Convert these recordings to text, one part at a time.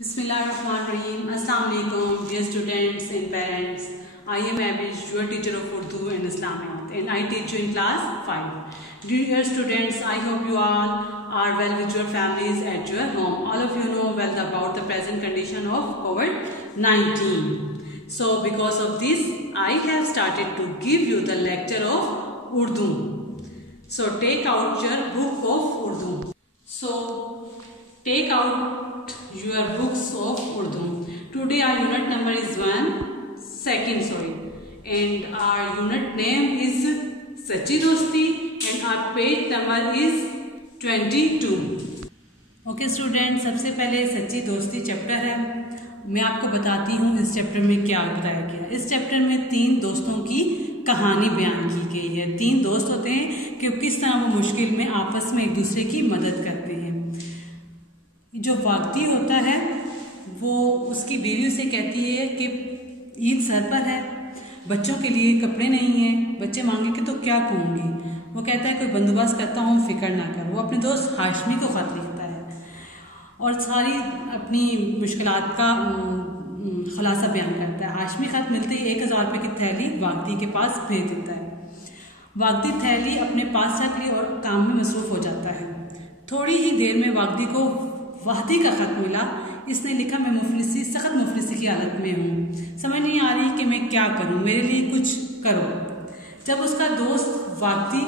Bismillahirrahmanirrahim. Assalamu alaikum, dear students and parents. I am Abish, your teacher of Urdu and Islamic, and I teach you in class 5. Dear students, I hope you all are well with your families at your home. All of you know well about the present condition of COVID-19. So because of this, I have started to give you the lecture of Urdu. So take out your book of Urdu. So take out your books of Urdu. Today our unit number is 2nd, and our unit name is Sachi Dosti, and our page number is 22. Okay students, सबसे पहले सच्ची दोस्ती chapter है. मैं आपको बताती हूँ इस चैप्टर में क्या बताया गया. इस चैप्टर में 3 दोस्तों की कहानी बयान की गई है. 3 दोस्त होते हैं कि किस तरह वो मुश्किल में आपस में एक दूसरे की मदद करते हैं. जो वागती होता है वो उसकी बीवी से कहती है कि ईद सर पर है, बच्चों के लिए कपड़े नहीं हैं, बच्चे मांगेंगे तो क्या कहूँगी. वो कहता है कोई बंदोबस्त करता हूँ, फिक्र ना कर. वो अपने दोस्त हाशमी को ख़त लिखता है और सारी अपनी मुश्किलात का खुलासा बयान करता है. हाशमी ख़त मिलते ही 1000 रुपये की थैली वागती के पास भेज देता है. वागती थैली अपने पास रख ली और काम में मसरूफ़ हो जाता है. थोड़ी ही देर में वागती को वाहदी का ख़त मिला. इसने लिखा, मैं मुफलिसी, सख्त मुफलिसी की हालत में हूँ, समझ नहीं आ रही कि मैं क्या करूँ, मेरे लिए कुछ करो. जब उसका दोस्त वागती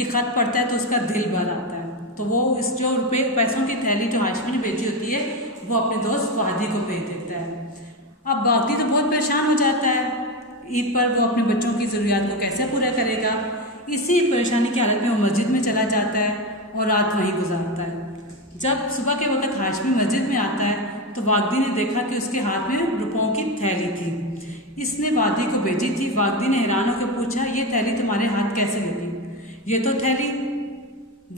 ये ख़त पढ़ता है तो उसका दिल भर आता है. तो वो इस जो पैसों की थैली जो हाशमी ने भेजी होती है वो अपने दोस्त वाहदी को भेज देता है. अब वागती तो बहुत परेशान हो जाता है. ईद पर वो अपने बच्चों की ज़रूरियात को कैसे पूरा करेगा. इसी परेशानी की हालत में वो मस्जिद में चला जाता है और रात वहीं गुजारता है. जब सुबह के वक्त हाशमी मस्जिद में आता है तो वागदी ने देखा कि उसके हाथ में रुपयों की थैली थी. इसने वागदी को भेजी थी. वागदी ने हैरान होकर पूछा, ये थैली तुम्हारे हाथ कैसे लगी? ये तो थैली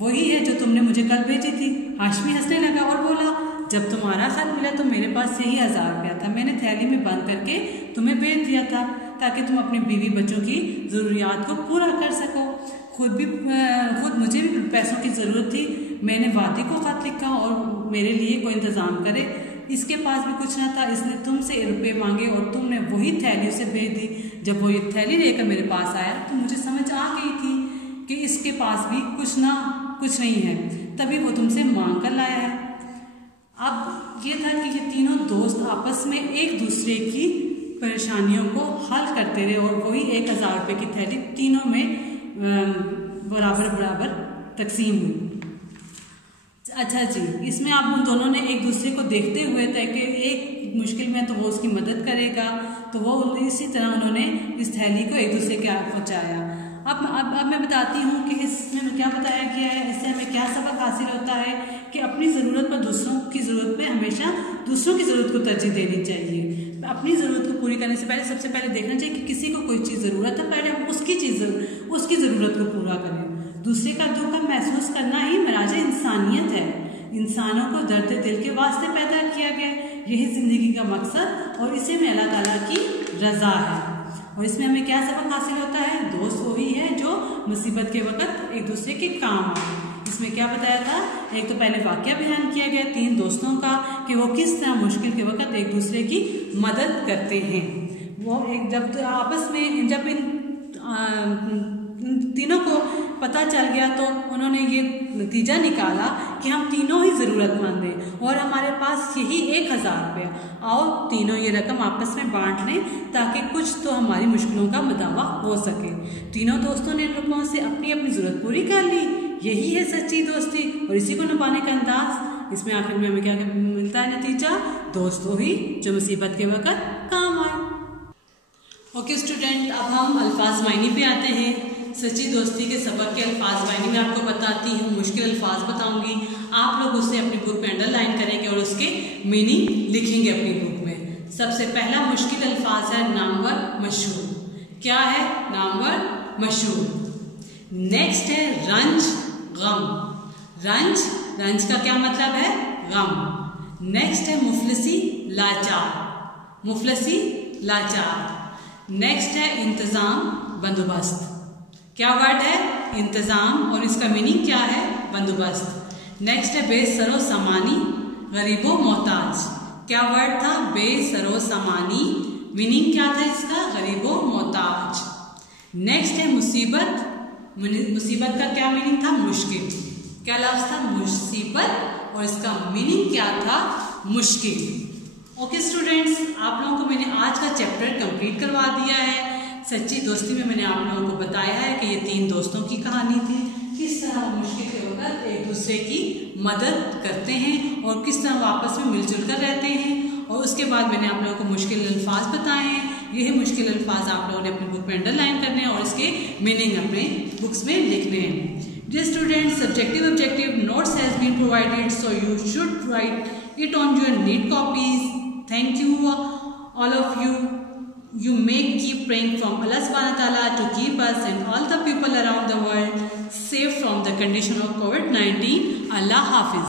वही है जो तुमने मुझे कल भेजी थी. हाशमी हंसने लगा और बोला, जब तुम्हारा खत मिला तो मेरे पास यही 1000 रुपया था. मैंने थैली में बंद करके तुम्हें भेज दिया था ताकि तुम अपनी बीवी बच्चों की ज़रूरियात को पूरा कर सको. खुद मुझे भी पैसों की ज़रूरत थी. मैंने वादी को ख़त लिखा और मेरे लिए कोई इंतज़ाम करे. इसके पास भी कुछ ना था. इसने तुमसे रुपये मांगे और तुमने वही थैली उसे भेज दी. जब वो ये थैली लेकर मेरे पास आया तो मुझे समझ आ गई थी कि इसके पास भी कुछ नहीं है, तभी वो तुमसे मांग कर लाया है. अब ये था कि ये तीनों दोस्त आपस में एक दूसरे की परेशानियों को हल करते रहे और वही 1000 रुपये की थैली तीनों में बराबर तकसीम हुई. अच्छा जी, इसमें आप उन दोनों ने एक दूसरे को देखते हुए तय कि एक मुश्किल में तो वो उसकी मदद करेगा, तो वो इसी तरह उन्होंने इस थैली को एक दूसरे के हाथ पहुँचाया. अब मैं बताती हूँ कि इसमें क्या बताया गया है. इससे हमें क्या सबक हासिल होता है कि अपनी ज़रूरत पर दूसरों की ज़रूरत में हमेशा दूसरों की ज़रूरत को तरजीह देनी चाहिए. अपनी ज़रूरत को पूरी करने से पहले सबसे पहले देखना चाहिए कि किसी को कोई चीज़ ज़रूरत है, पहले हम उसकी ज़रूरत को पूरा करें. दूसरे का दुख महसूस करना ही मराज इंसानियत है. इंसानों को दर्द दिल के वास्ते पैदा किया गया, यही ज़िंदगी का मकसद और इसी में अल्लाह ताला की रज़ा है. और इसमें हमें क्या सबक हासिल होता है? दोस्त वही है जो मुसीबत के वक्त एक दूसरे के काम आए. इसमें क्या बताया था? एक तो पहले वाक़या बयान किया गया 3 दोस्तों का कि वो किस तरह मुश्किल के वक्त एक दूसरे की मदद करते हैं. वो जब आपस में जब इन तीनों को पता चल गया तो उन्होंने ये नतीजा निकाला कि हम तीनों ही ज़रूरतमंद हैं और हमारे पास यही 1000 रुपया. आओ तीनों ये रकम आपस में बांट लें ताकि कुछ तो हमारी मुश्किलों का मदावा हो सके. तीनों दोस्तों ने इन रुपयों से अपनी अपनी ज़रूरत पूरी कर ली. यही है सच्ची दोस्ती और इसी को निभाने का अंदाज. इसमें आखिर में हमें क्या मिलता है नतीजा? दोस्त वही जो मुसीबत के वक्त काम आए. ओके स्टूडेंट, अब हम अल्फाज मायने पे आते हैं. सच्ची दोस्ती के सबक के अल्फाज मायने में आपको बताती हूँ. मुश्किल अल्फाज बताऊंगी, आप लोग उसे अपनी बुक में अंडरलाइन करेंगे और उसके मीनिंग लिखेंगे अपनी बुक में. सबसे पहला मुश्किल अल्फाज है नामवर मशहूर. क्या है? नामवर मशहूर. नेक्स्ट है रंज गम. रंज का क्या मतलब है? गम. नेक्स्ट है मुफलिसी लाचार. नेक्स्ट है इंतज़ाम बंदोबस्त. क्या वर्ड है? इंतज़ाम और इसका मीनिंग क्या है? बंदोबस्त. नेक्स्ट है बेसरो समानी गरीबो मोहताज. क्या वर्ड था? बेसरो सामानी। मीनिंग क्या था इसका? गरीबो मोहताज। नेक्स्ट है मुसीबत। मुसीबत का क्या मीनिंग था? मुश्किल। क्या लफ्ज था? मुसीबत, और इसका मीनिंग क्या था? मुश्किल। ओके स्टूडेंट्स, आप लोगों को मैंने आज का चैप्टर कंप्लीट करवा दिया है। सच्ची दोस्ती में मैंने आप लोगों को बताया है कि ये 3 दोस्तों की कहानी थी, किस तरह वो मुश्किल के वक्त एक दूसरे की मदद करते हैं और किस तरह वो आपस में मिलजुल कर रहते हैं। और उसके बाद मैंने आप लोगों को मुश्किल अल्फाज बताए हैं। यही मुश्किल अल्फाज आप लोगों ने अपनी बुक में अंडरलाइन करने हैं और इसके मीनिंग अपने बुक्स में लिखने हैं। Dear students, subjective objective notes has been provided, so you should write it on your neat copies. Thank you all of you. You may keep praying from Allah subhanahu wa ta'ala to keep us and all the people around the world safe from the condition of COVID-19. Allah Hafiz.